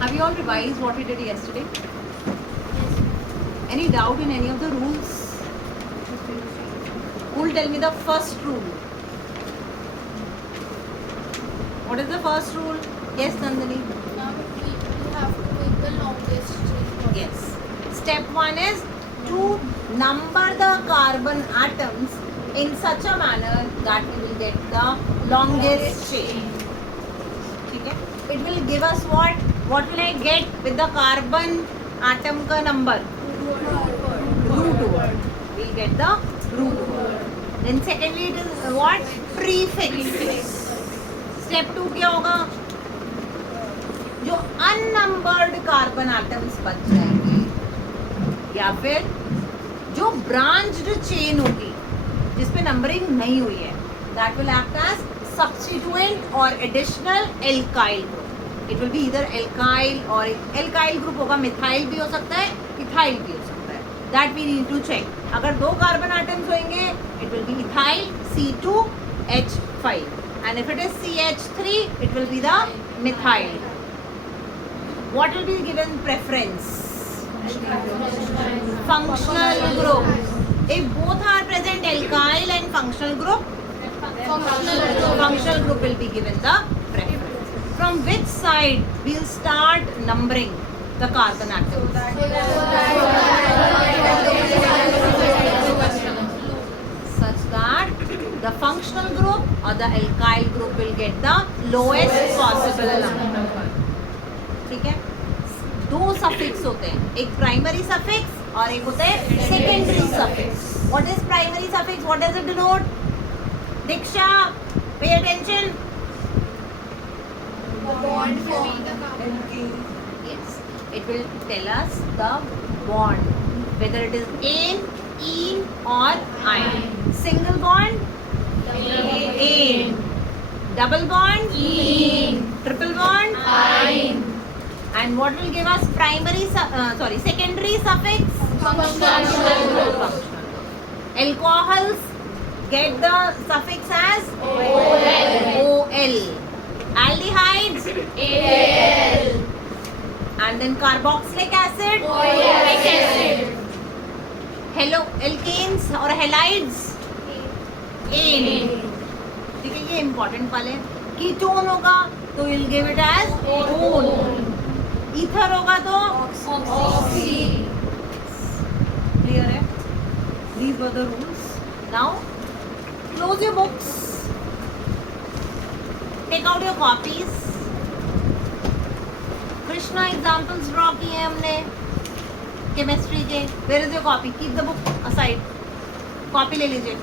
Have you all revised what we did yesterday? Any doubt in any of the rules? Who will tell me the first rule? What is the first rule? Yes, Nandini. Now we have to make the longest chain. Yes. Step 1 is to number the carbon atoms in such a manner that we will get the longest chain. Okay? It will give us what? What will I get with the carbon atom ka number? Root word. We'll get the root word. Then secondly it is what? Prefix. Step 2 क्या होगा? जो unnumbered carbon atoms बच जाएंगे या फिर जो branched chain होगी जिसपे नंबरिंग नहीं हुई है, that will act as substituent or additional alkyl group. It will be either alkyl or alkyl group होगा, methyl भी हो सकता है, ethyl भी हो सकता है. That we need to check. अगर दो कार्बन आटम्स होंगे, it will be ethyl C2H5, and if it is CH3, it will be the methyl. What will be given preference? Functional group. If both are present, alkyl and functional group, functional group will be given the preference. From which side we'll start numbering the carbon atoms? Such that the functional group or the alkyl group will get the lowest possible number. ठीक है? दो suffix होते हैं, एक primary suffix और एक होता है secondary suffix. What is primary suffix? What does it denote? Diksha, pay attention. Yes, it will tell us the bond, whether it is ane, ene or ine. Single bond, ane. Double bond, ene. Triple bond, ine. And what will give us secondary suffix? Functional group. Alcohols get the suffix as OL. Aldehydes AL. And then carboxylic acid oleic acid. Hello, alkanes or halides ane. ठीक है, ये important वाले. Ketone होगा तो will give it as one. Ether होगा तो oxy. Clear है? These were the rules. Now close your books. Take out your copies. Krishna examples draw किए हमने केमिस्ट्री के. Where is your copy? Keep the book aside. Copy ले लीजिए.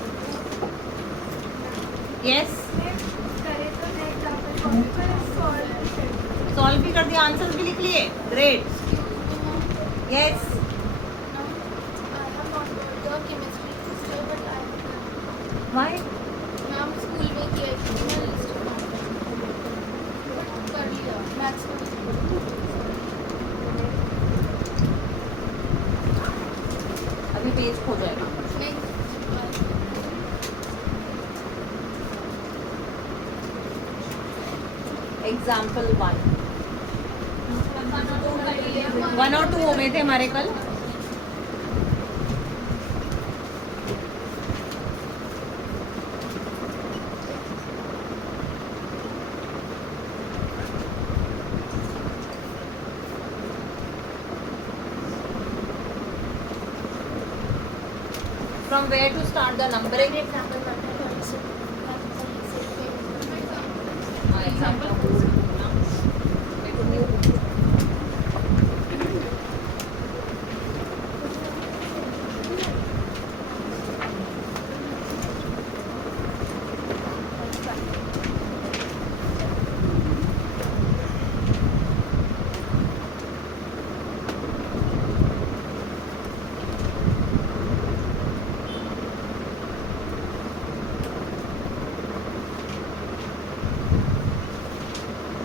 Yes. Solve भी कर दिया, आंसर्स भी लिख लिए. Great. Yes. Why? Ma'am school में किया है लिस्ट कर लिया मैथ्स में. अभी पेज खो जाएगा. एग्जाम्पल 1 और 2 हो गए थे हमारे कल. From where to start the numbering? Example.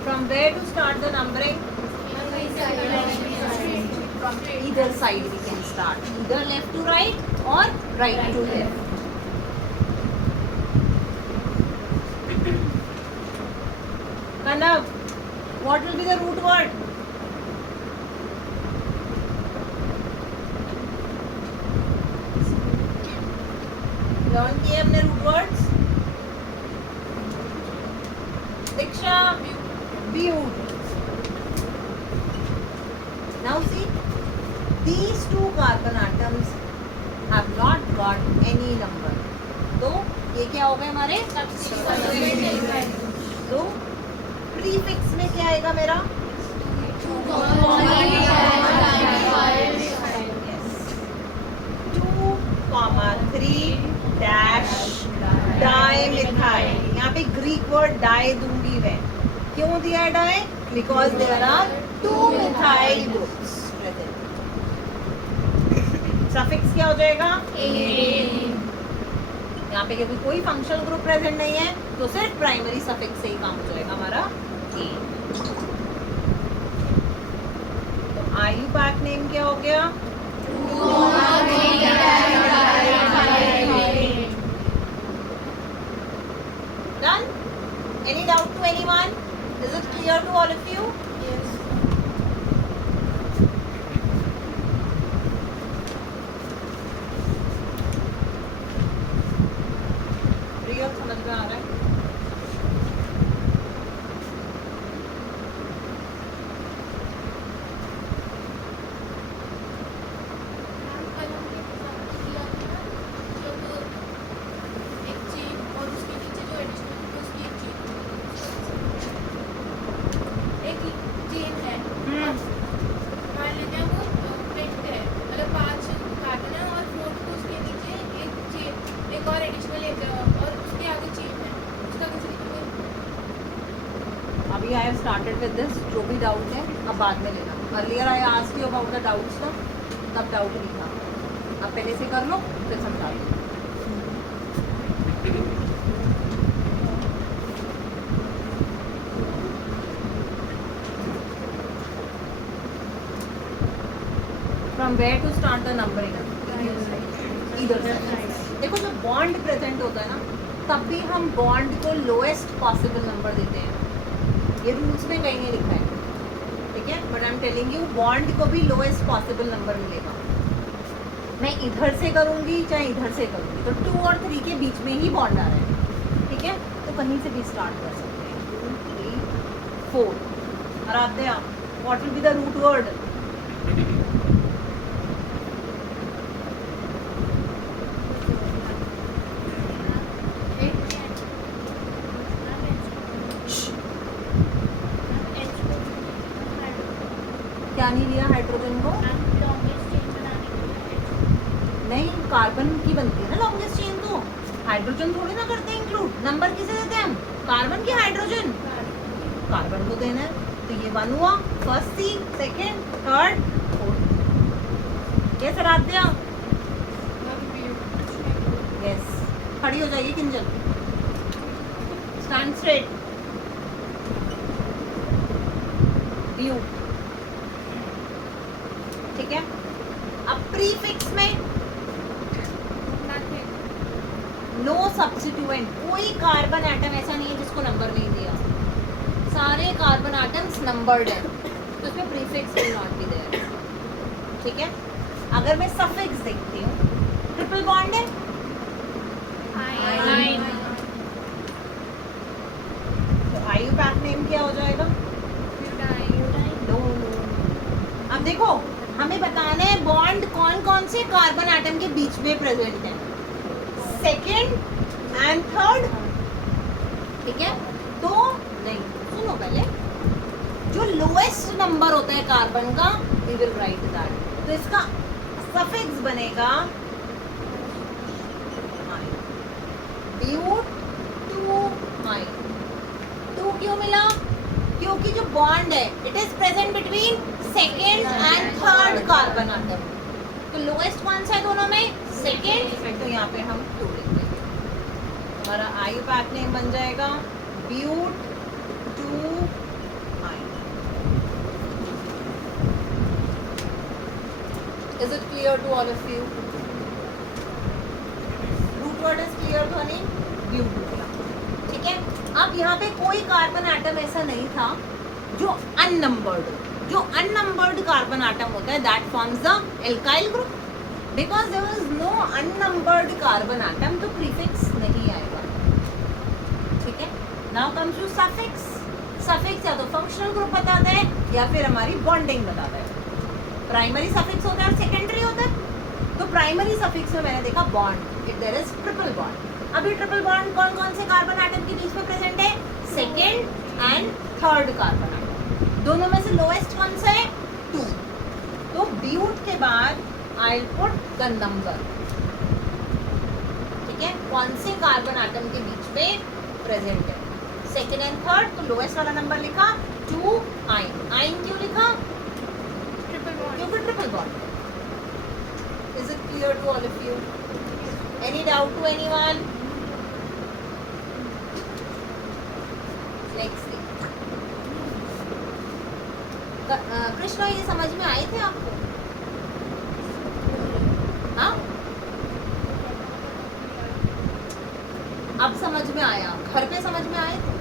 From where to start the numbering? From either side we can start. Either left to right or right to left. Kanav, what will be the root word? हमने root words? Diksha, but. Now see, these two carbon atoms have not got any number. तो ये क्या हो गए हमारे? तो prefix में क्या आएगा मेरा? Two comma 3 dash dimethyl. यहाँ पे ग्रीक वर्ड डाई दूंगी मैं. क्यों दिया है di? Because there are 2 methyl groups present. Suffix क्या हो जाएगा? यहाँ पे क्योंकि कोई फंक्शनल ग्रुप प्रेजेंट नहीं है तो सिर्फ प्राइमरी सफिक्स से ही काम हो जाएगा हमारा. तो आयुपैक नेम क्या हो गया? Done? Any doubt to anyone? Is it clear to all of you? Yes. Real समझ में आ रहा है? कल हमने किया था जब एक चेन और उसके नीचे जो एडिशनल है उसकी एक चेन है. मान लेते हैं वो प्रिंट है मतलब 5 कार्बन है और 4 को उसके नीचे एक चेन एक और एडिशनल और उसके आगे चेन है. उसका कैसे लिखेंगे? अभी I have started with this. जो भी डाउट है अब बाद में लेना. Earlier I asked you about the doubts ना, तब डाउट नहीं था. अब पहले से कर लो फिर समझा दो. From where to start the numbering? इधर से. देखो जब बॉन्ड प्रेजेंट होता है ना तब भी हम बॉन्ड को लोएस्ट पॉसिबल नंबर देते हैं. ये रूल्स में कहीं नहीं लिखा है, ठीक है, but I am telling you bond को भी लोएस्ट पॉसिबल नंबर मिलेगा. मैं इधर से करूंगी चाहे इधर से करूंगी तो 2 और 3 के बीच में ही बॉन्ड आ रहा है, ठीक है. तो कहीं से भी स्टार्ट कर सकते हैं. 2 3 4. Aaradhya, what will be the root word? क्या नहीं लिया हाइड्रोजन को? नहीं, कार्बन की बनती है ना लॉन्गेस्ट चेन. तो हाइड्रोजन थोड़ी ना करते हैं इंक्लूड. नंबर किसे देते हैं हम? कार्बन की हाइड्रोजन? कार्बन को देना है. तो ये 1 हुआ. First C, second, third, fourth. Yes Aradhya? Yes. खड़ी हो जाइए किंजल. Stand straight. व्यू. ठीक है. अब प्रीफिक्स में नो सब्स्टिट्यूएंट. कोई कार्बन एटम ऐसा नहीं है जिसको नंबर नहीं दिया. सारे कार्बन एटम्स नंबर्ड है तो इसमें prefix will not be there. ठीक है. अगर मैं सफिक्स देखती हूँ, ट्रिपल बॉन्ड है. तो आयुपैक नेम क्या हो जाएगा? अब देखो हमें बताना है बॉन्ड कौन कौन से कार्बन एटम के बीच में प्रेजेंट है. Second and third. ठीक है. तो नहीं, सुनो पहले. जो लोएस्ट नंबर होता है कार्बन का वी विल राइट दैट. तो इसका सफिक्स बनेगा ब्यूट 2 2 क्यों मिला? क्योंकि जो बॉन्ड है it is present between second and third carbon atom. तो लोएस्ट कौन सा है दोनों में? सेकेंड. तो यहाँ पे हम 2 लिख देंगे. हमारा आयुपैक नेम बन जाएगा ब्यूट 2. Is it clear to all of you? Root word is clear ध्वनि? ब्यूट. ठीक है. अब यहाँ पे कोई कार्बन एटम ऐसा नहीं था जो अननंबर्ड. जो अननंबर्ड कार्बन एटम होता है that forms the alkyl group. Because there was no unnumbered carbon atom, तो प्रीफिक्स नहीं आएगा. ठीक है. Now comes to suffix. Suffix या तो फंक्शनल ग्रुप बताता है या फिर हमारी बॉन्डिंग बताता है. प्राइमरी सफिक्स होता है और सेकेंडरी होता है. तो प्राइमरी सफिक्स में मैंने देखा bond, it there is triple bond. अभी ट्रिपल बॉन्ड कौन कौन से कार्बन एटम के बीच में प्रेजेंट है? Second and third carbon atom. दोनों में से लोएस्ट कौन सा है? 2. तो ब्यूट के बाद आई पुट द नंबर. ठीक है. कौन से कार्बन एटम के बीच में प्रेजेंट है? Second and third. तो लोएस्ट वाला नंबर लिखा 2 आइन. आइन क्यों लिखा? क्योंकि triple bond. Is it clear to all of you? Any doubt to anyone? Next. Krishna, ये समझ में आए थे आपको? हाँ, अब समझ में आया. घर पे समझ में आए थे?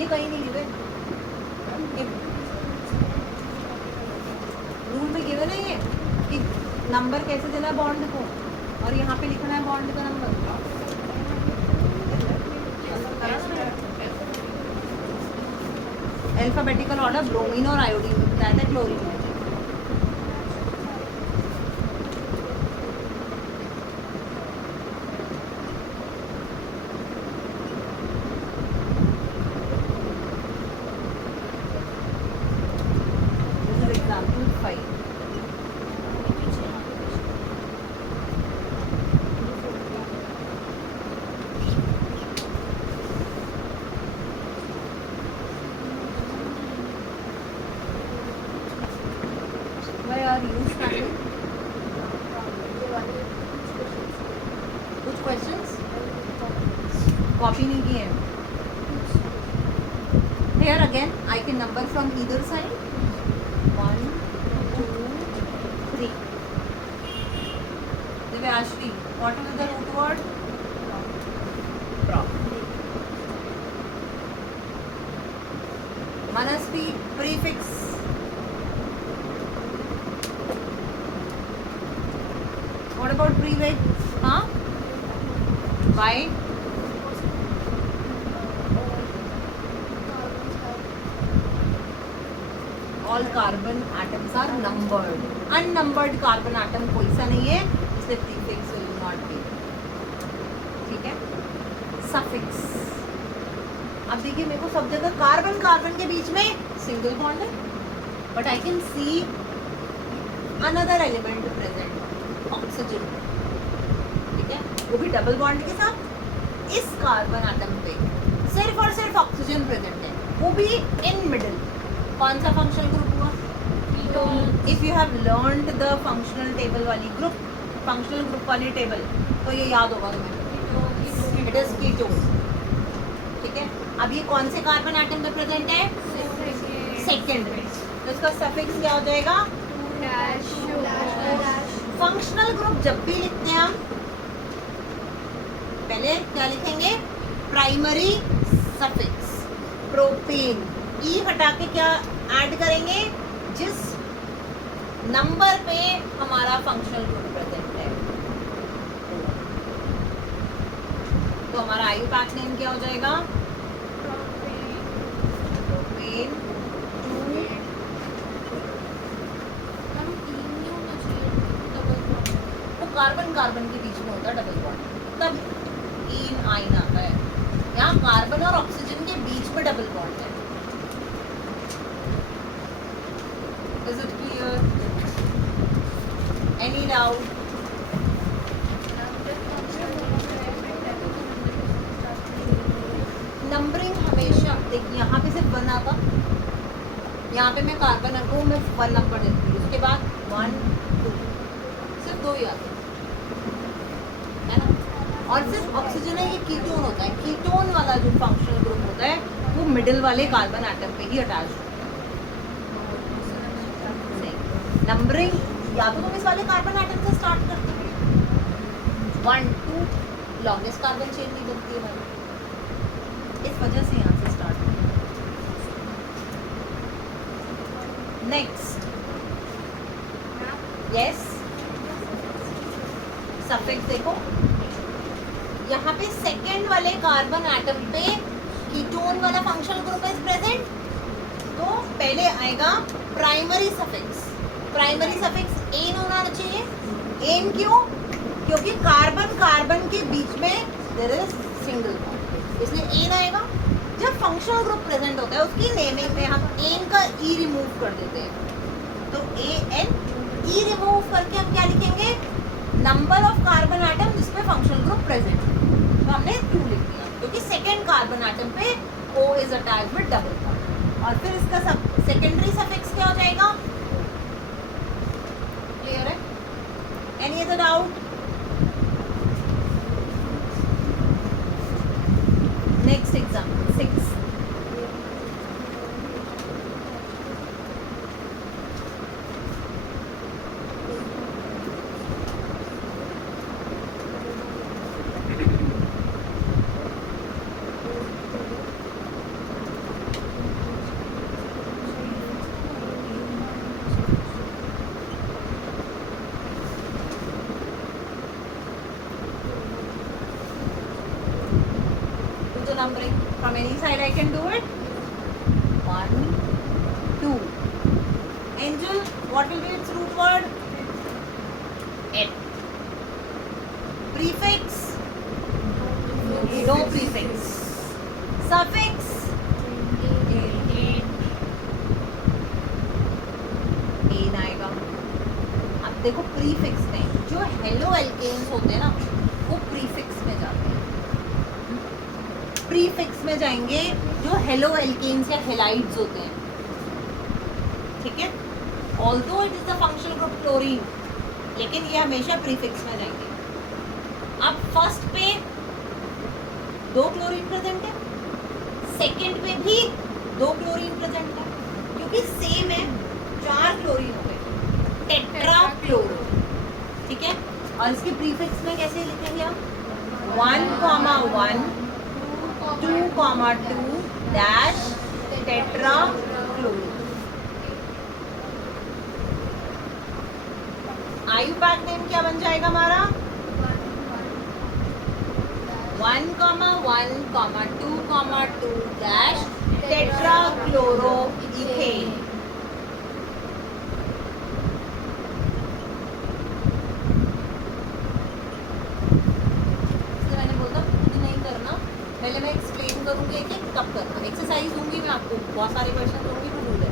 ये कहीं नहीं लिखे. रूल में गिवन है ये कि नंबर कैसे देना है बॉन्ड को, और यहाँ पे लिखना है बॉन्ड का नंबर. अल्फाबेटिकल ऑर्डर ब्रोमीन और आयोडीन में बताया था क्लोरीन में. This is example 5. Why are you standing? कुछ क्वेश्चंस कॉपी नहीं किए हैं. Here again I can number from either side. 1, 2, 3. Divyashri, what is the root word? Prop. Manasvi, prefix. What about prefix? Huh? Why? All carbon atoms are numbered. Unnumbered carbon atom कोई सा नहीं है, इसलिए prefix will not be. ठीक है. Suffix. अब देखिए, मेरे को सब जगह कार्बन कार्बन के बीच में सिंगल बॉन्ड है, but I can see another element present, oxygen. ठीक है. वो भी डबल बॉन्ड के साथ. इस कार्बन एटम पे सिर्फ और सिर्फ ऑक्सीजन प्रेजेंट है, वो भी इन मिडिल. कौन सा फंक्शनल ग्रुप हुआ? If you have learned the functional table वाली ग्रुप, फंक्शनल ग्रुप वाली टेबल, तो ये याद होगा तुम्हें. It is ketone. ठीक है. अब ये कौन से कार्बन एटम पे प्रेजेंट है? सेकेंड. तो इसका सफिक्स क्या हो जाएगा? फंक्शनल ग्रुप जब भी लिखते हैं हम पहले क्या लिखेंगे? Primary suffix. प्रोपेन. ई हटा के क्या ऐड करेंगे? जिस नंबर पे हमारा फंक्शनल ग्रुप प्रेजेंट है. तो हमारा आईयूपैक नेम क्या हो जाएगा? प्रोपेन. वो कार्बन कार्बन के बीच में होता है डबल बॉन्ड, तब इन आइन आता है. यहाँ कार्बन और ऑक्सीजन के बीच में डबल बॉन्ड है. Is it clear? Any doubt? Numbering हमेशा देखिए, यहाँ पे सिर्फ 1 आता, यहाँ पे मैं कार्बन को मैं 1 नंबर देती हूँ, उसके बाद 1, 2, सिर्फ 2 ही आते है ना. और सिर्फ ऑक्सीजन है, ये कीटोन होता है. कीटोन वाला जो फंक्शनल ग्रुप होता है वो मिडिल वाले कार्बन एटम पे ही अटैच होता है. नंबरिंग या तो तुम इस वाले कार्बन एटम से स्टार्ट करते हो, 1, 2, लॉन्गेस्ट कार्बन चेन नहीं बनती है हमारी, इस वजह से यहाँ से स्टार्ट. नेक्स्ट यस, सफिक्स देखो यहाँ पे सेकेंड वाले कार्बन एटम पे कीटोन वाला फंक्शनल ग्रुप इज प्रेजेंट, तो पहले आएगा primary suffix. Primary suffix ane होना चाहिए। एन क्यों? क्योंकि कार्बन कार्बन के बीच में देयर इज सिंगल बॉन्ड, इसलिए एन आएगा। जब फंक्शनल ग्रुप प्रेजेंट होता है उसकी नेमिंग में हम एन का ई रिमूव कर देते हैं, तो ए एन ई रिमूव करके हम क्या लिखेंगे? नंबर ऑफ कार्बन एटम जिसमें फंक्शनल ग्रुप प्रेजेंट है, तो हमने 2 लिख दिया क्योंकि सेकेंड कार्बन एटम पे O is attached with double bond. और फिर इसका सब सेकेंडरी सफिक्स क्या हो जाएगा? क्लियर है? Any other doubt? Next example 6। Numbering from any side I can do it. 1, 2. Angel, what will be its root word? N. Prefix? No prefix. Suffix? Ane आएगा। अब देखो प्रीफिक्स में जो हेलो एल्केन्स होते हैं ना वो प्रीफिक्स में जाते हैं। प्रीफिक्स में जाएंगे जो हेलो एल्केन्स या हेलाइड्स होते हैं, ठीक है। Although it is the functional group chlorine, लेकिन ये हमेशा प्रीफिक्स में जाएंगे। अब फर्स्ट पे 2 क्लोरीन प्रेजेंट है, सेकंड पे भी 2 क्लोरीन प्रेजेंट है, क्योंकि सेम है, 4 क्लोरीन हो गए, टेट्रा क्लोरो, ठीक है। और इसके प्रीफिक्स में कैसे लिखेंगे हम? 1,1 2,2 dash tetra chloro. IUPAC name क्या बन जाएगा हमारा? 1,1, 2,2 डैश टेट्रा क्लोरो इथेन। पहले मैं एक्सप्लेन करूंगी कि कब करना, एक्सरसाइज दूंगी मैं आपको, बहुत सारे क्वेश्चन दूंगी तो दूर है।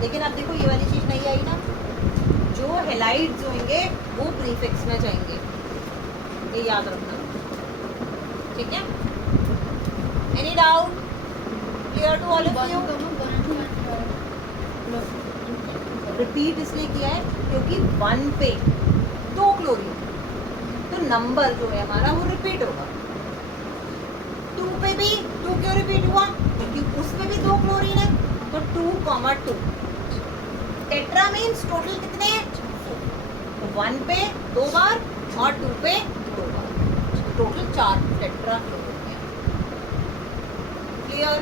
लेकिन अब देखो ये वाली चीज़ नहीं आई ना, जो हेलाइड्स होंगे वो प्रीफिक्स में जाएंगे, ये याद रखना, ठीक है। Any doubt? Clear to all of you? Repeat इसलिए किया है क्योंकि 1 पे 2 क्लोरीन, तो नंबर जो है हमारा वो रिपीट होगा। 2 पे भी 2 क्यों रिपीट हुआ? क्योंकि उसमें भी 2 क्लोरीन है, तो 2,2। टेट्रा मीन्स टोटल कितने हैं? 1 पे 2 बार और 2 पे 2 बार, टोटल 4 टेट्रा क्लोरीन है। क्लियर?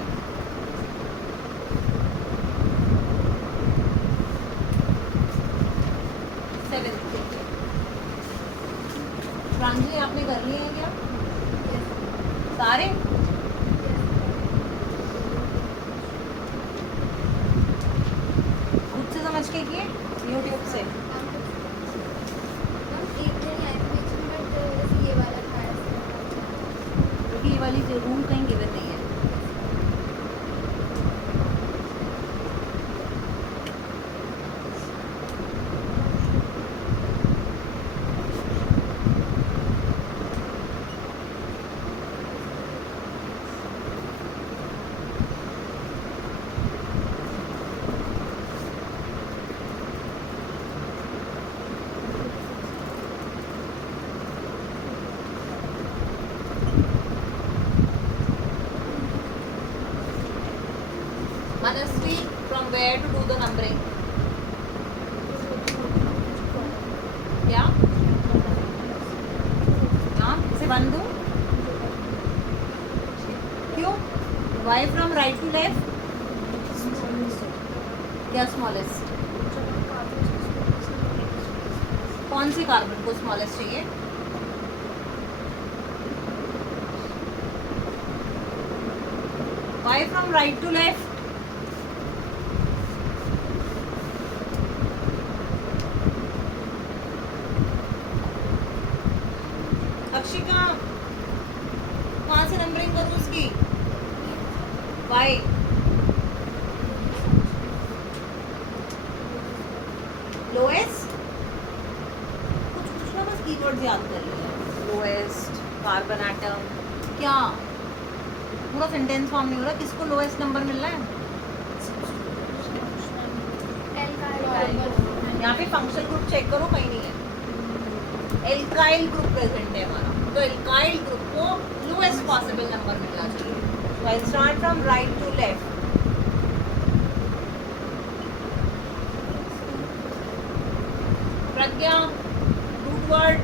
प्रांजलि आपने कर लिए हैं क्या सारे? खुद से समझ के किए यूट्यूब से? क्योंकि ये वाली रूल कहीं गिवन नहीं है। Manasvi, from where to do the numbering? क्या? हाँ, इसे 1 दूँ? क्यों? Why from right to left? क्या smallest? कौन सी कार्बन को स्मॉलेस्ट चाहिए? Why from right to left? Akshika, कहाँ से नंबरिंग करूँ उसकी? Why? Lowest? कुछ ना बस कीवर्ड याद कर लिया. Lowest, कार्बन एटम, क्या? पूरा सेंटेंस फॉर्म नहीं हो रहा. किसको लोएस्ट नंबर मिल रहा है? यहाँ पे फंक्शनल ग्रुप चेक करो, कहीं नहीं है. एल्काइल ग्रुप प्रेजेंट है हमारा, तो एल्काइल ग्रुप को लोएस्ट पॉसिबल नंबर मिलना चाहिए. So I'll start from right to left. Pragya, root word.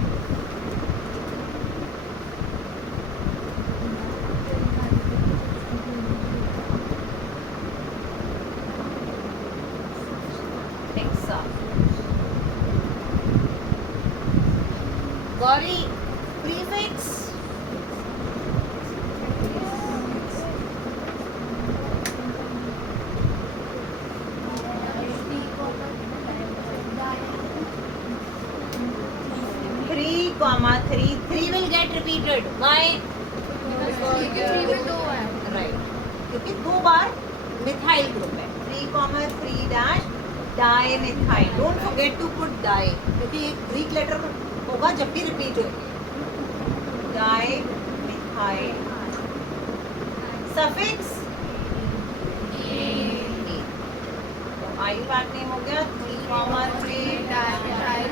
Hexa. Gauri, prefix. Three will get repeated. Why? Right. क्योंकि दो बार मिथाइल ग्रुप है. 3, 3 dimethyl. Don't forget to put di, क्योंकि एक Greek letter होगा जब भी रिपीट होगी. डाइमिथाइल. सफिक्स तो आई पार्ट नेम हो गया 3, 3 dimethyl.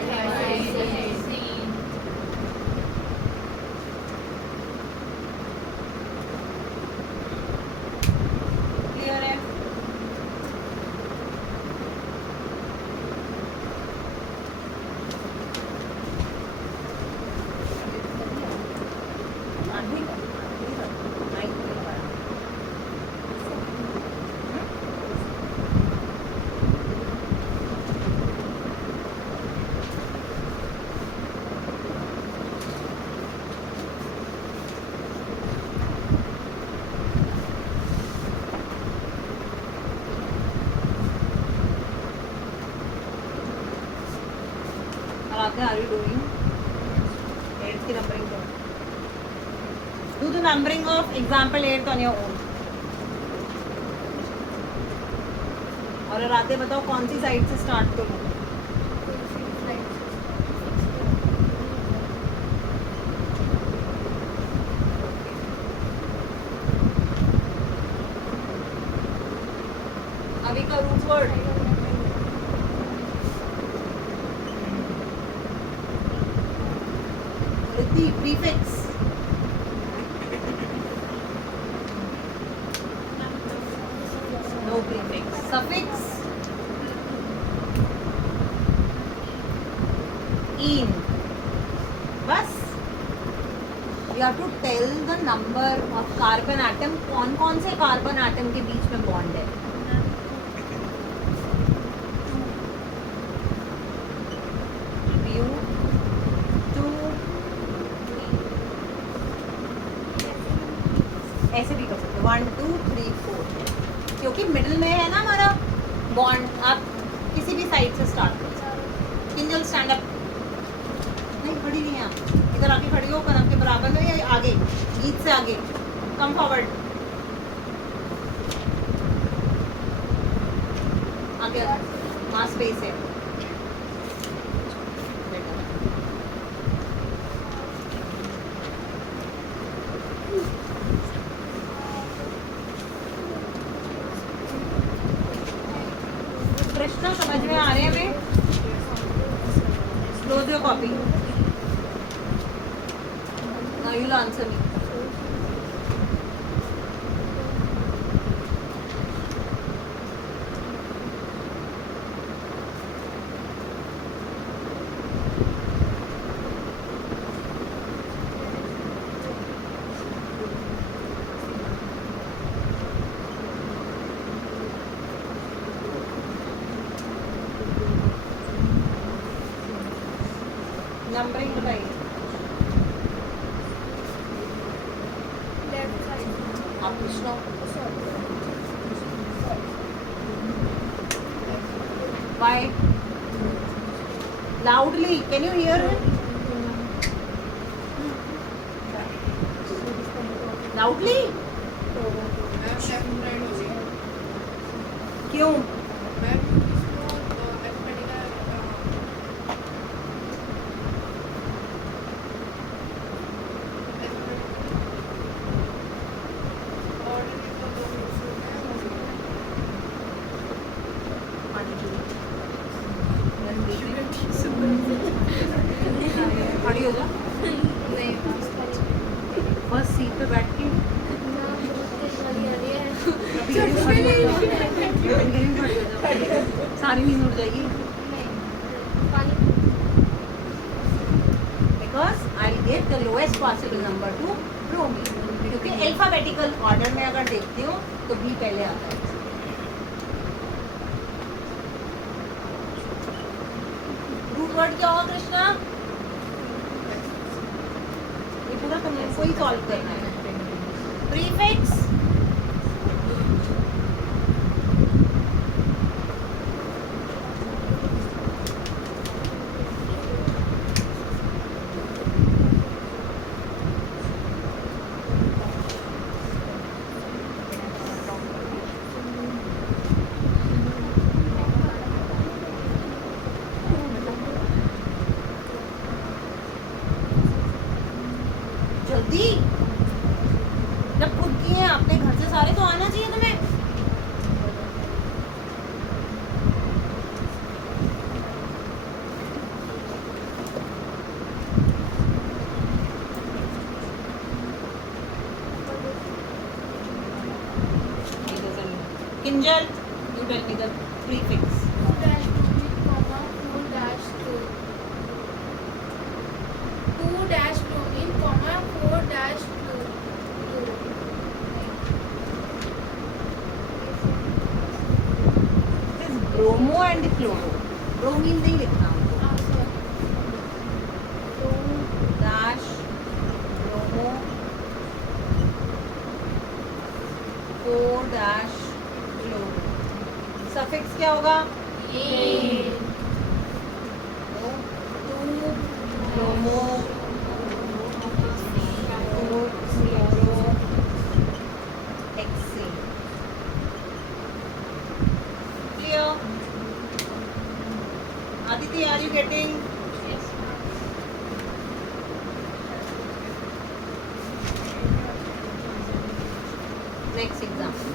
Are you doing? 8th की numbering करो. Do the numbering of example 8 on your own. और रातें बताओ कौन सी साइड से स्टार्ट करूँ? अभी का root word the prefix. No prefix. Suffix. In. बस. You have to tell the number of carbon atom. कौन-कौन से कार्बन एटम के बीच में बॉन्ड है? ऐसे भी कर सकते हो 1 2 3 4, क्योंकि मिडिल में है ना हमारा बॉन्ड. आप किसी भी साइड से स्टार्ट कर सकते हो. Kinjal stand up. नहीं खड़ी नहीं है आप. इधर आके खड़ी हो, कनक के बराबर में या आगे, गीत से आगे. Come forward. आगे वहाँ स्पेस है. प्रश्न समझ में आ रहे हैं हमें? Close your copy. Now you will answer me. Numbering बताइए। लेफ्ट साइड आप Krishna Why? Loudly. Can you hear him? Loudly? Ma'am left right हो गई क्यों? मैम इसको मैथमेटिकल खड़ी हो जा। नहीं बस सीट पे बैठ के सारी नींद उड़ जाएगी। Because I'll get the lowest possible number to bromine. क्योंकि अल्फाबेटिकल ऑर्डर में अगर देखते हो तो बी पहले आता है। रूट वर्ड क्या होगा कृष्णा? ये पूरा तुम लोग को ही सॉल्व करना है। प्रीफिक्स जल्दी जब खुद की है अपने घर से सारे तो आना चाहिए तुम्हें। Kinjal you tell me the prefix. 2-bromine, 4-fluorine. Bromo and chloro. Bromine नहीं लिखना हमको। Dash bromo 4 dash chloro. Suffix क्या होगा? Bromo 4 chloro hexane. Clear? Aditi, are you getting? Next example.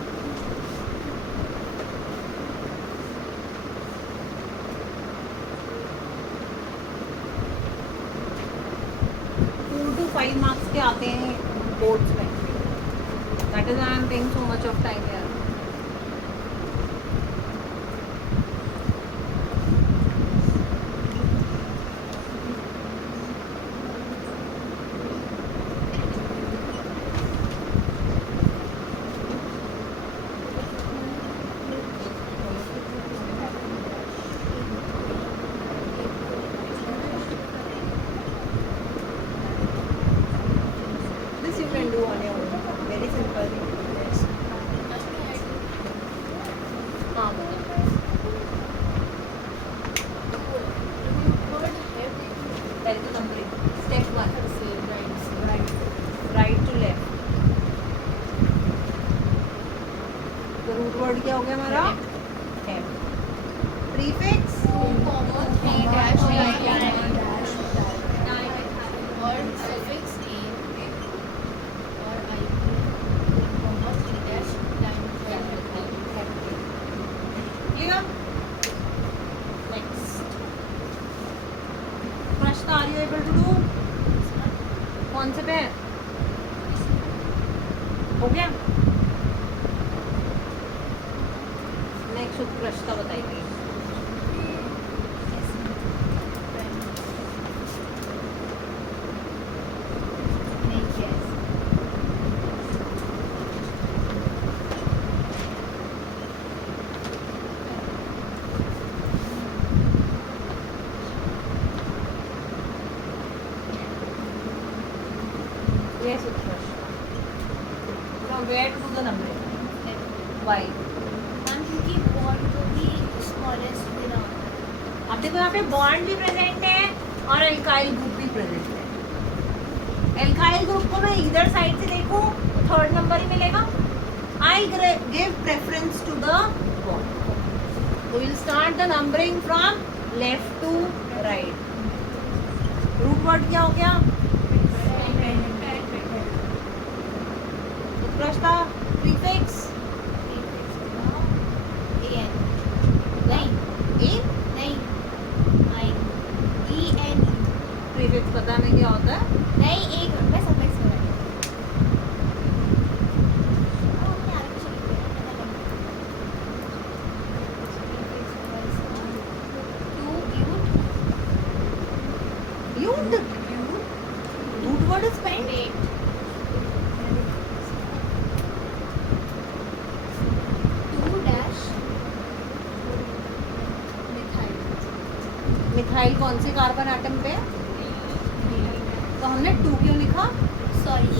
Four to 5 marks के आते हैं boards में. That is why I am taking so much of time here. This you can do on your own. Very simple. हाँ पहले तो numbering step 1 right to left. तो root word क्या हो गया हमारा? Prefix clear? नेक्स्ट प्रश्न are you able to do? कौन से पे हो गया? नेक्स्ट उत्कृष्टता बताइए। वाई। मैम क्योंकि बॉन्ड को भी स्मॉलेस्ट देना होता है। अब देखो यहाँ पे बॉन्ड भी प्रेजेंट है और एल्काइल ग्रुप भी प्रेजेंट है। एल्काइल ग्रुप को मैं इधर साइड से देखूं तो थर्ड नंबर ही मिलेगा। I give preference to the bond. तो will start the numbering from left to right. Root word क्या हो गया? उत्कृष्टा प्रीफिक्स AN नहीं ए नहीं I EN प्रीफिक्स पता नहीं क्या होता है। नहीं एक मैं सफिक्स में यूट root word is pent. Methyl कौन से कार्बन एटम पे? तो हमने 2 क्यों लिखा? सॉरी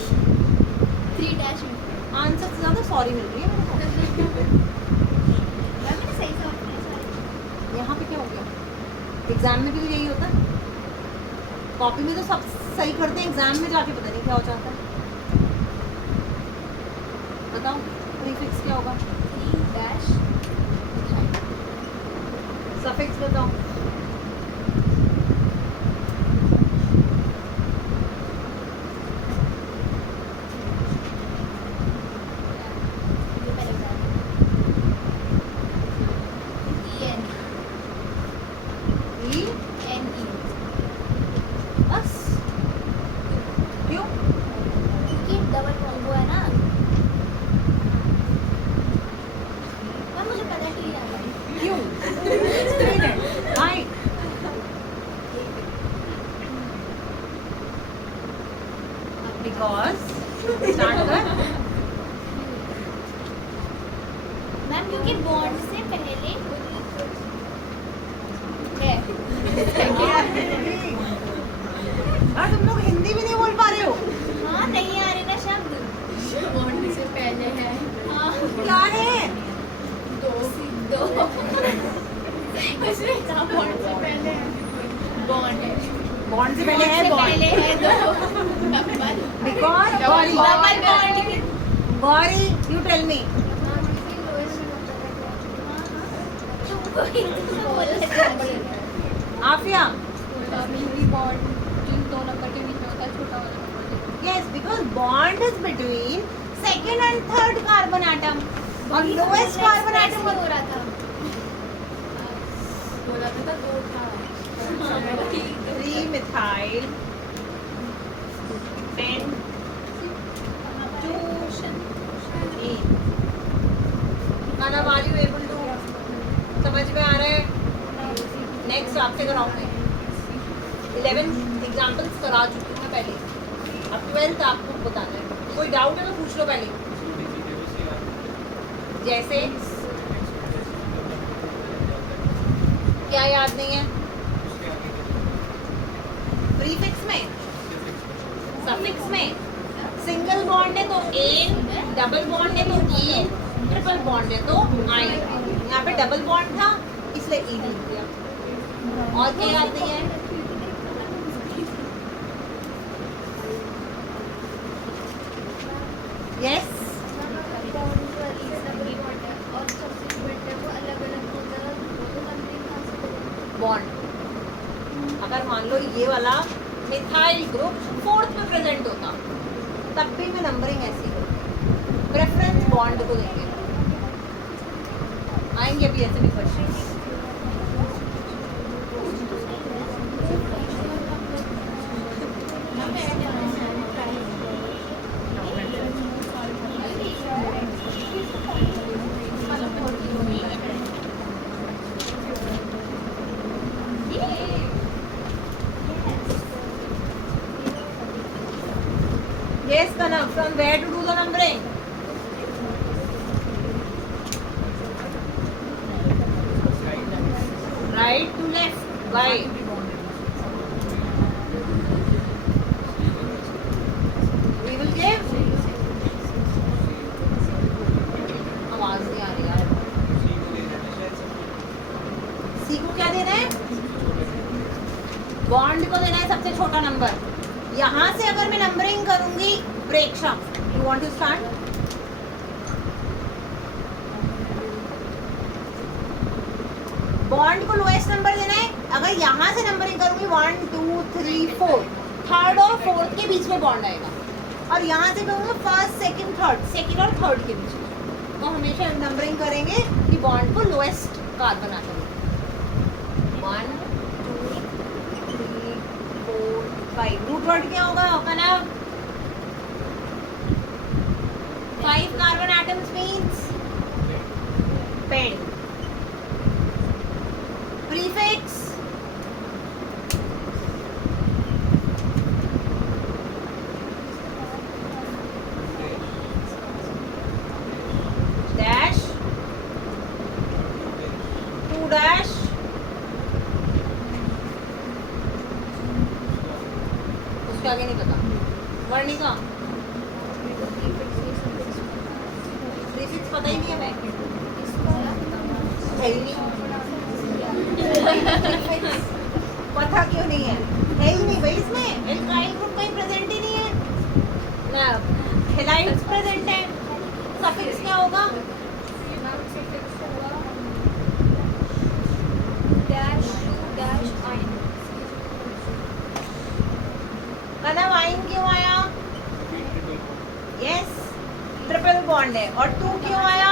3 डैश आंसर से ज्यादा सॉरी मिल रही है मेरे को। मैंने सही से यहाँ पे क्या हो गया? एग्जाम में भी तो यही होता है। कॉपी में तो सब सही करते हैं, एग्जाम में जाके पता नहीं क्या हो जाता है। बताओ प्रीफिक्स क्या होगा? 3 डैश सफिक्स बताओ। ई बस क्यों? क्योंकि डबल कॉम्बो है ना। मैम मुझे पता है कि क्यों? हाय बिकॉज स्टार्ट कर। मैम क्योंकि बॉन्ड से पहले है हाँ तुम लोग हिंदी भी नहीं बोल पा रहे हो। हाँ नहीं आ रहे ना शब्द बॉन्ड से पहले है। हाँ क्या है? दो इसमें क्या बॉन्ड से पहले है बॉन्ड है बॉन्ड से पहले है पहले बॉन्ड। है दो double because Gauri bond Gauri you tell me. Afia yes because bond is between second and third carbon atom और lowest carbon atom हो रहा था बोला था दो था 3 methyl pent 2 Kana are you able to समझ में आ रहा है? नेक्स्ट आपसे कराऊंगी। 11 एग्जाम्पल्स करा चुकी हूँ मैं पहले, अब 12th आपको बताना है। कोई डाउट है तो पूछ लो पहले। जैसे क्या याद नहीं है? प्रीफिक्स में, सफिक्स में सिंगल बॉन्ड है तो एन, डबल बॉन्ड है तो एन, ट्रिपल बॉन्ड है तो आइन। यहाँ पे डबल बॉन्ड था इसलिए ई लिख दिया। और क्या याद नहीं है? Yes bond. अगर मान लो ये वाला मिथाइल ग्रुप 4th में प्रेजेंट होता तब भी मैं नंबरिंग ऐसी करती, प्रेफरेंस बॉन्ड को देंगे। आएंगे अभी ऐसे भी question. Yes, Kanav, from where to do the numbering? Right to left. Why? We will give. आवाज नहीं आ बॉन्ड को देना है सबसे छोटा नंबर। यहाँ से अगर मैं नंबरिंग करूंगी, Preksha, you want to start? Bond को लोएस्ट नंबर देना है। अगर यहाँ से नंबरिंग करूंगी 1 2 3 4, थर्ड और फोर्थ के बीच में बॉन्ड आएगा। और यहाँ से कहूँगा फर्स्ट सेकंड थर्ड, सेकंड और थर्ड के बीच में। तो हमेशा नंबरिंग करेंगे कि बॉन्ड को लोएस्ट कार्बन आता है। 1 2 3 4 5। रूट वर्ड क्या होगा ना? 5 carbon atoms means pent. Prefix dash, 2 dash, उसके आगे नहीं पता वर्णिका। प्रीफिक्स पता ही नहीं है, मैं है ही नहीं। पता क्यों नहीं है ही नहीं भाई, इसमें एल्काइल ग्रुप कहीं प्रेजेंट ही नहीं है ना, हेलाइड्स प्रेजेंट है। सफिक्स क्या होगा? डैश डैश आइन। कनव आइन क्यों आया? यस, ट्रिपल बॉन्ड है। और 2 क्यों आया?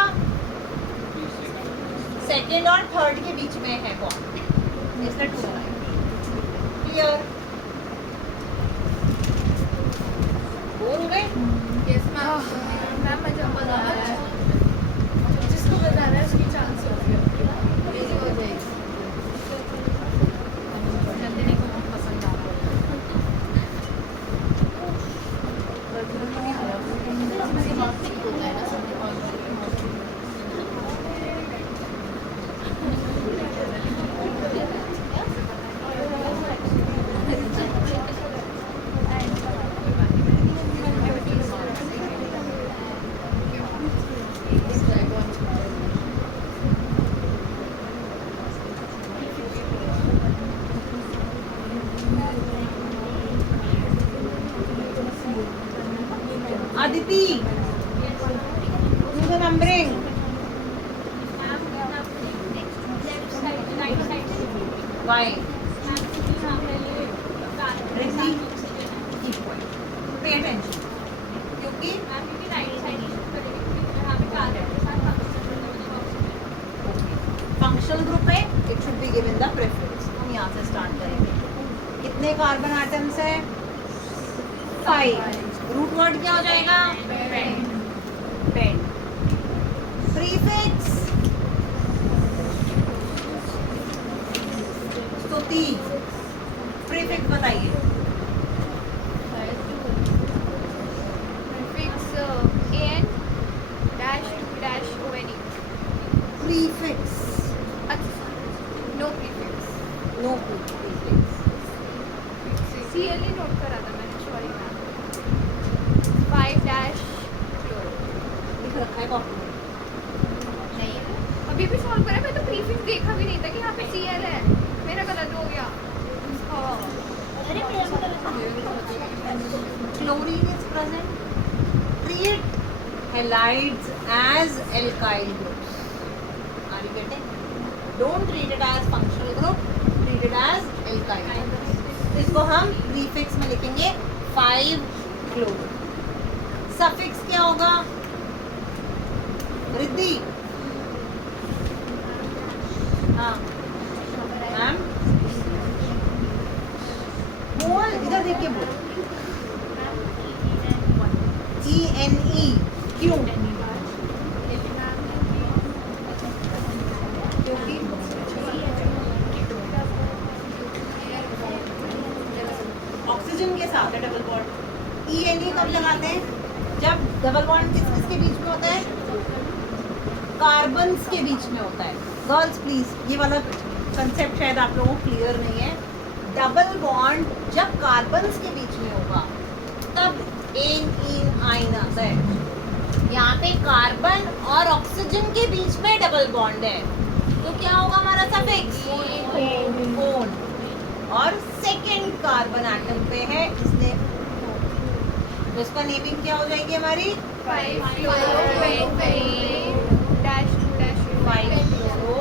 सेकेंड और थर्ड के बीच में है बॉन्ड, इसलिए 2 आया। क्लियर? बोल हो गए? Yes ma'am. मैम मुझे पता है, जिसको बताना है उसकी चांस हो जाएगी। नंदिनी को बहुत पसंद आ रहा Aditi, do the numbering. Why? Riddhi, equal. Pay attention. क्योंकि फंक्शनल ग्रुप है, it should be given the preference. हम यहाँ से स्टार्ट करेंगे। कितने कार्बन एटम्स है? 5। रूट वर्ड क्या हो जाएगा? पेंट। प्रीफिक्स स्तुति। प्रीफिक्स बताइए। AN dash dash ONE। Prefix no prefix. No prefix. CL ही नोट करा था मैंने, सॉरी मैम। 5 डैश क्लोरो लिख रखा है कॉपी में? नहीं है, अभी भी सॉल्व करा। मैं तो प्रीफिक्स देखा भी नहीं था कि यहाँ पे CL है। मेरा गलत हो गया। अरे chlorine is present. Treat halides as alkyl groups. Are you getting? Don't treat it as functional group. Treat it as alkyl group. इसको हम prefix में लिखेंगे 5 chloro. Suffix क्या होगा? रिद्धि, हाँ मैम, बोल, इधर देख के बोल। ENE क्यों? क्योंकि ऑक्सीजन के साथ है डबल बॉन्ड। ENE कब लगाते हैं? जब डबल बॉन्ड किसके बीच में होता है? कार्बन्स के बीच में होता है। गर्ल्स प्लीज, ये वाला कंसेप्ट शायद आप लोगों को क्लियर नहीं है। डबल बॉन्ड जब कार्बन्स के बीच में होगा तब एन आइन आता है। यहाँ पे कार्बन और ऑक्सीजन के बीच में डबल बॉन्ड है, तो क्या होगा हमारा सफिक्स? ओन। और सेकेंड कार्बन एटम पे है, इसने तो इसका नेमिंग क्या हो जाएगी हमारी 5 फ्लोरो डैश 5 फ्लोरो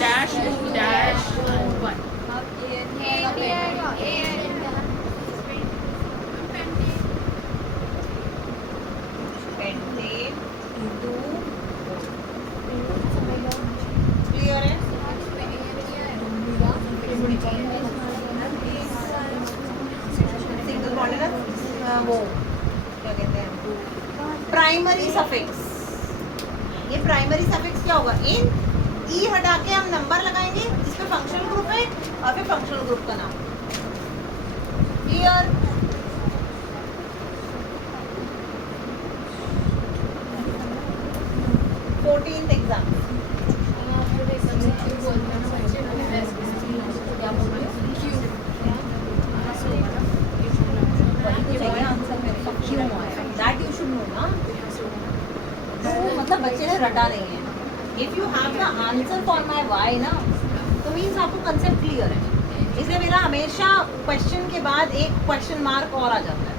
dash 2 dash 1 पेंटेन 2 क्लियर है। सिंगल बॉन्ड है ना, वो क्या कहते हैं प्राइमरी सफिक्स। ये प्राइमरी सफिक्स क्या होगा, इन ई हटा के हम नंबर लगाएंगे जिसपे फंक्शनल ग्रुप है और फिर फंक्शनल ग्रुप का नाम। Clear. Fourteenth exam that you should know ना, मतलब बच्चे ने रटा नहीं है। If you have the answer for my why ना, तो मीन्स आपको कंसेप्ट क्लियर है। इसलिए मेरा हमेशा क्वेश्चन के बाद एक क्वेश्चन मार्क और आ जाता है।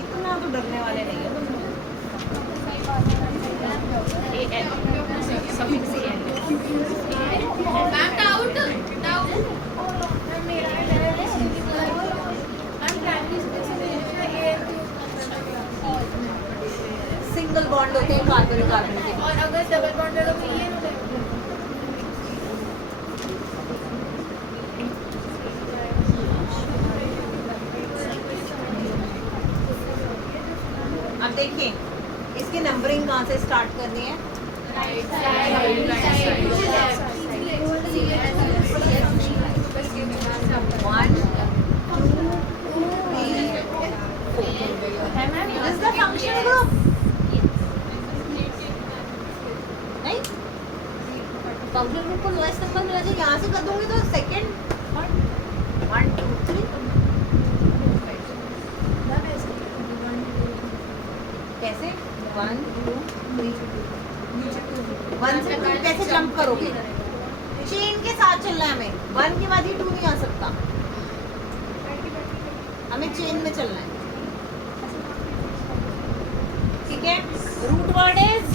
इतना तो डरने वाले नहीं है। सिंगल बॉन्ड होते हैं कार्बन कार्बन के। और अगर डबल बॉन्ड होगा तो ये हो जाएगा। अब देखिए इसकी नंबरिंग कहाँ से स्टार्ट करनी है। One two three four is the functional group नहीं, फंक्शनल ग्रुप को लोएस्ट नंबर मिला चाहिए। यहाँ से कर दूंगी तो सेकंड 1 2 3 कैसे 1 2 3 1 से 2 कैसे जंप करोगे, चेन के साथ चलना है हमें। 1 के बाद ही 2 नहीं आ सकता, हमें चेन में चलना है। ठीक है, root word is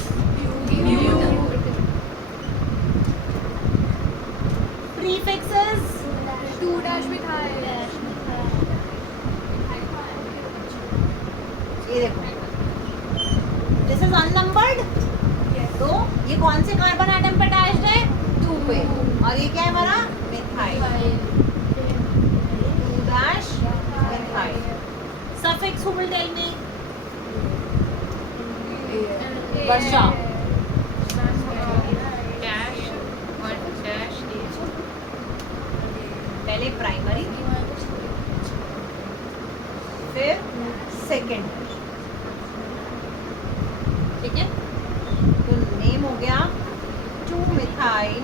prefixes 2 dash with high ये देखो दिस इज अननंबर्ड, तो ये कौन से कार्बन एटम पे अटैच्ड है 2 पे, और ये क्या है हमारा methyl 2 dash methyl. Suffix who will tell me, Varsha dash 1 dash पहले प्राइमरी फिर सेकेंड। ठीक है, तो नेम हो गया 2 मिथाइल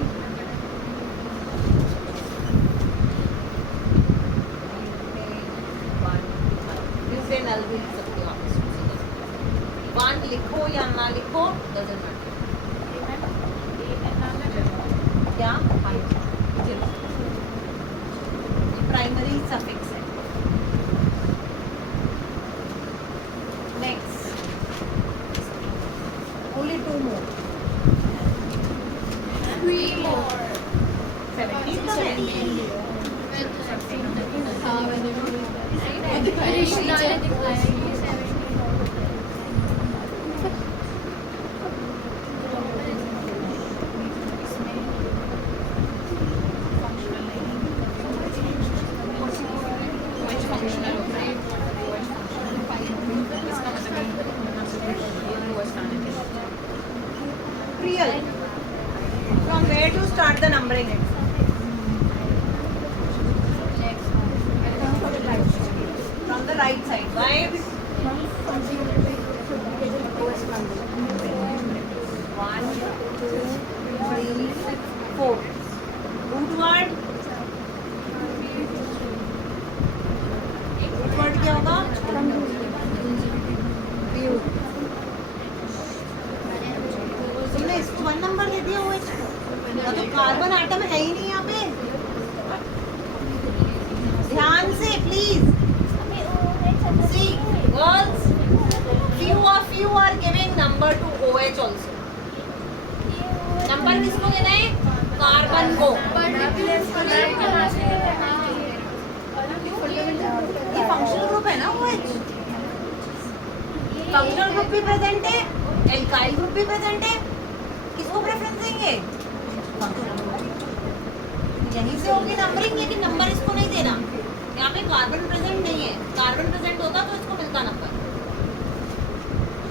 ब्यूटेनॉल भी लिख सकते हो आप इसको। 1 लिखो या ना लिखो डजंट मैटर। क्या प्राइमरी सफिक्स है। नेक्स्ट ओनली 2 मोर 3 more 17 तो है। कृष्णा ने दिखाया ये 17 Real. From where to start the numbering? From the right side. Why? 1 2 3 4 root word क्या होगा? किसको देना है? कार्बन को। ये फंक्शनल ग्रुप है ना OH। फंक्शनल ग्रुप भी प्रेजेंट है, एल्काइल ग्रुप भी प्रेजेंट है। किसको प्रेफरेंस देंगे? Functional group. यहीं से होगी नंबरिंग, लेकिन नंबर इसको नहीं देना। यहाँ पे कार्बन प्रेजेंट नहीं है, कार्बन प्रेजेंट होता तो इसको मिलता नंबर।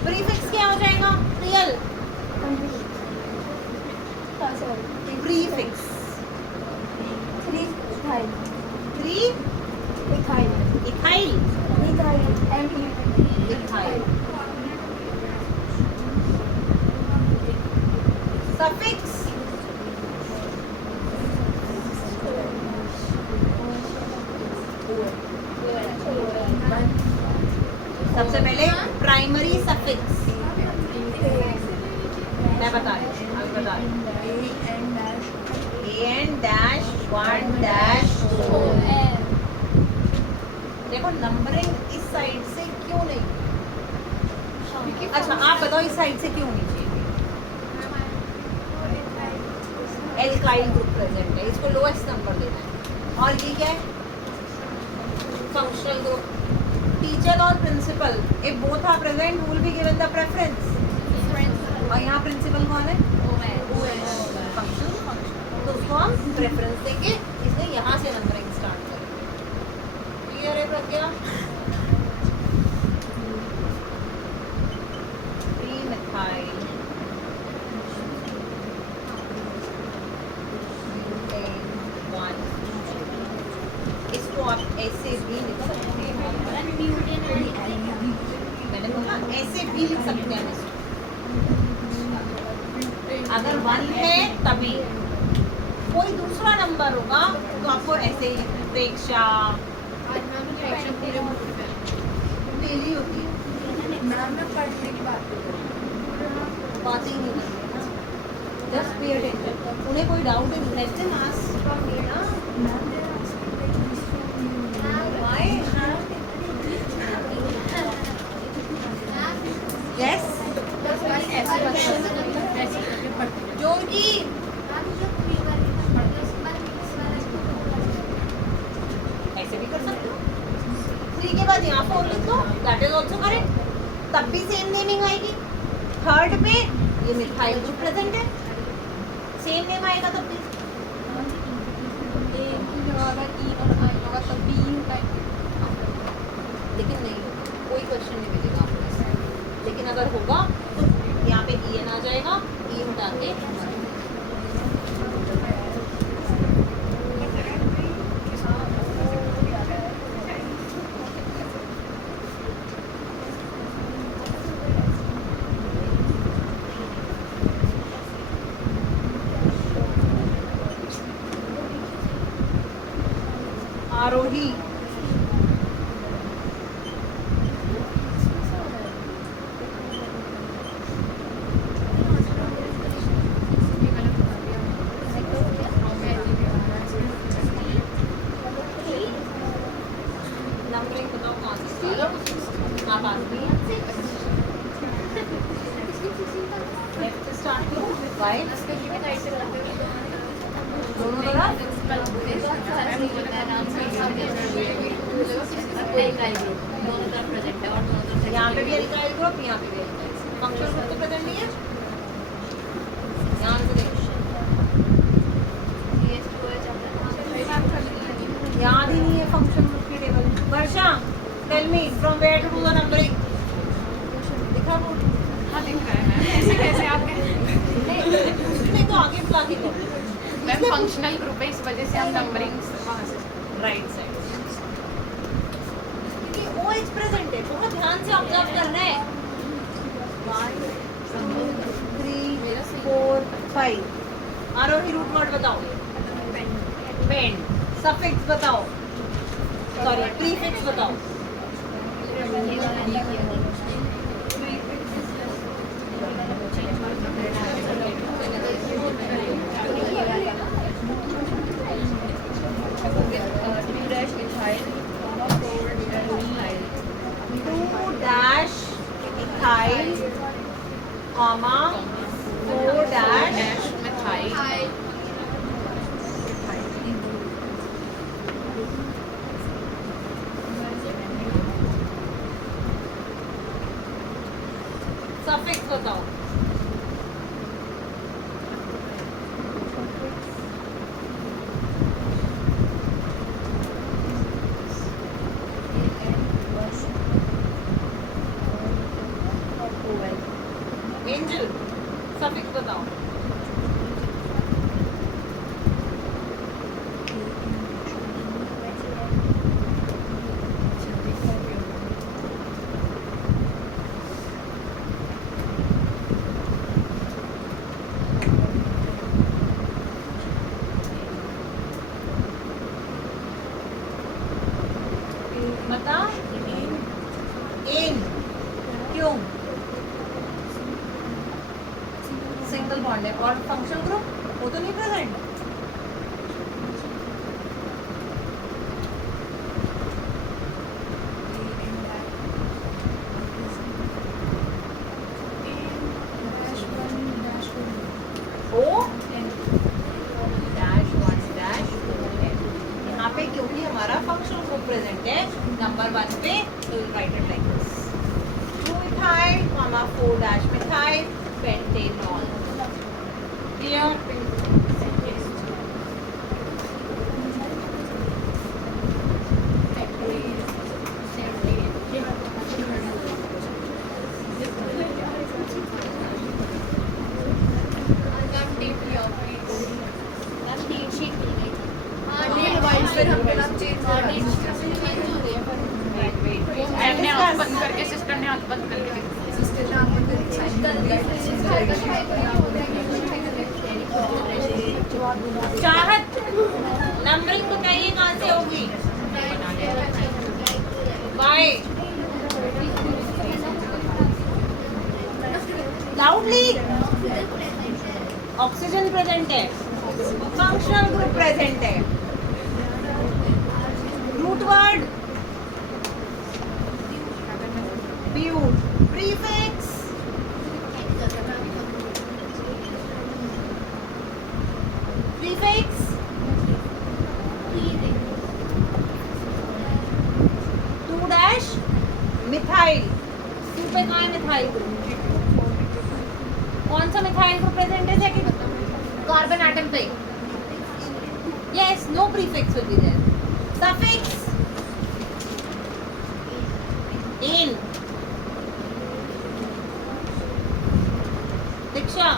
प्रीफिक्स क्या हो जाएगा? Real prefix 3 ethyl ethyl. Suffix सबसे पहले प्राइमरी सफिक्स मैं बता रही हूँ, अभी बता रही हूँ। AN dash 1 dash 2। देखो नंबरिंग इस साइड से क्यों नहीं? अच्छा आप बताओ इस साइड से क्यों नहीं चाहिए? एल्काइल ग्रुप प्रेजेंट है, इसको लोएस्ट नंबर देना है। और ये क्या है? Functional group. टीचर और principal if both are present who will be given the preference? और यहाँ प्रिंसिपल कौन है? फंक्शनल। तो उसको हम प्रेफरेंस देंगे, इसलिए यहाँ से नंबरिंग स्टार्ट करेंगे। क्लियर है प्रज्ञा? Methyl इसको आप ऐसे भी लिख सकते हैं। मैंने कहा ऐसे भी लिख सकते हैं इसको। अगर 1 है तभी, कोई दूसरा नंबर होगा तो आपको ऐसे ही प्रेक्षा डेली होती है, बात ही नहीं करनी है। Just pay attention. उन्हें कोई डाउट है let them ask from me ना। व्हाई? यस जोरगी ऐसे भी कर सकते हो। 3 के बाद यहाँ 4 लिख दो, दैट इज ऑल्सो करेक्ट। तब भी सेम नेमिंग आएगी। थर्ड पे ये मिथाइल ग्रुप प्रेजेंट है, सेम नेम आएगा तब भी। लेकिन नहीं, कोई क्वेश्चन नहीं मिलेगा आपको ऐसा। लेकिन अगर होगा तो यहाँ पे EN आ जाएगा, E हटा के आरोही नंबरिंग बताओ कौन सी? आप आदमी लेफ्ट से स्टार्ट करो, राइट दोनों तरफ। यहाँ पे भी एल्काइल ग्रुप, यहाँ पे भी एल्काइल। फंक्शनल ग्रुप तो प्रेजेंट नहीं है। ध्यान से देखो, याद ही नहीं है फंक्शनल ग्रुप की table. Varsha tell me from where to do the numbering. दिखा बोर्ड? हाँ दिख रहा है मैम। ऐसे कैसे आप नहीं तो आगे बुला के दो। मैम फंक्शनल ग्रुप है, इस वजह से हम नंबरिंग वहाँ से राइट साइड क्योंकि OH प्रेजेंट है, बहुत ध्यान से ऑब्जर्व करना है। 1 2 3 4 5 आरोही रूट वर्ड बताओ। पेंड। सफिक्स बताओ, सॉरी प्रीफिक्स बताओ। comma 4 dash methyl सफिक्स बताओ. एंजल सफिक्स बताओ. बता. एन क्यों? सिंगल बॉन्ड है और फंक्शनल ग्रुप वो तो नहीं प्रेजेंट. ओ डैश 1 डैश 2 यहाँ पे क्योंकि हमारा फंक्शनल ग्रुप प्रेजेंट है नंबर 1 पे, तो right it like this. 2 ethyl, 4 dash methyl, pentanol. Clear? Ma'am ने आँख बंद करके, सिस्टर ने आँख बंद करके चाहत नंबरिंग बताइए कहाँ से होगी. By loudly. ऑक्सीजन प्रेजेंट है, फंक्शनल ग्रुप प्रेजेंट है. Root word but. Prefix prefix 2 dash methyl. 2 पे कहाँ है मिथाइल ग्रुप? कौन सा मिथाइल ग्रुप प्रेजेंट है? सेकंड कार्बन एटम पे. Yes, no prefix will be there. Suffix in. Diksha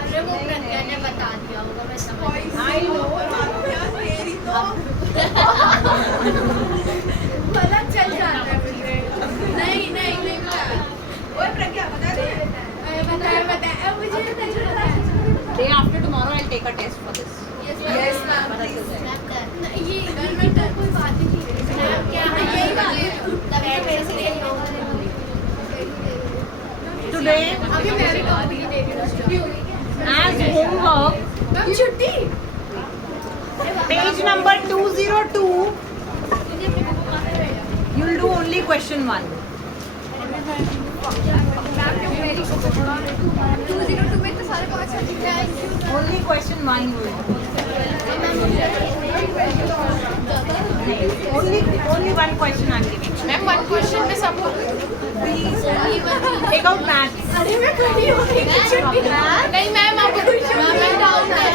अरे वो प्रज्ञा ने बता दिया होगा, मैं समझ गई. I know. पता चल जाता है मुझे. नहीं नहीं नहीं ओए प्रज्ञा बता दे. बताया मुझे नहीं पता. Day after tomorrow I take a test for this. Yes ma'am. ये गवर्नमेंट का कोई बात ही नहीं है. क्या है यही बात है. तब मेरे से यही होगा. टुडे अभी मैं भी कॉपी दे रही हूँ. छुट्टी हो गई क्या? as homework मैम छुट्टी. page number 202 you will do only question 1. 202 में तो सारे बहुत अच्छे हैं. Only question 1 you will do. Only one question I'm giving. Ma'am 1 question में सब Please take out maths. अरे मैं खड़ी हो गई. नहीं मैम, आप मैम डाउन है.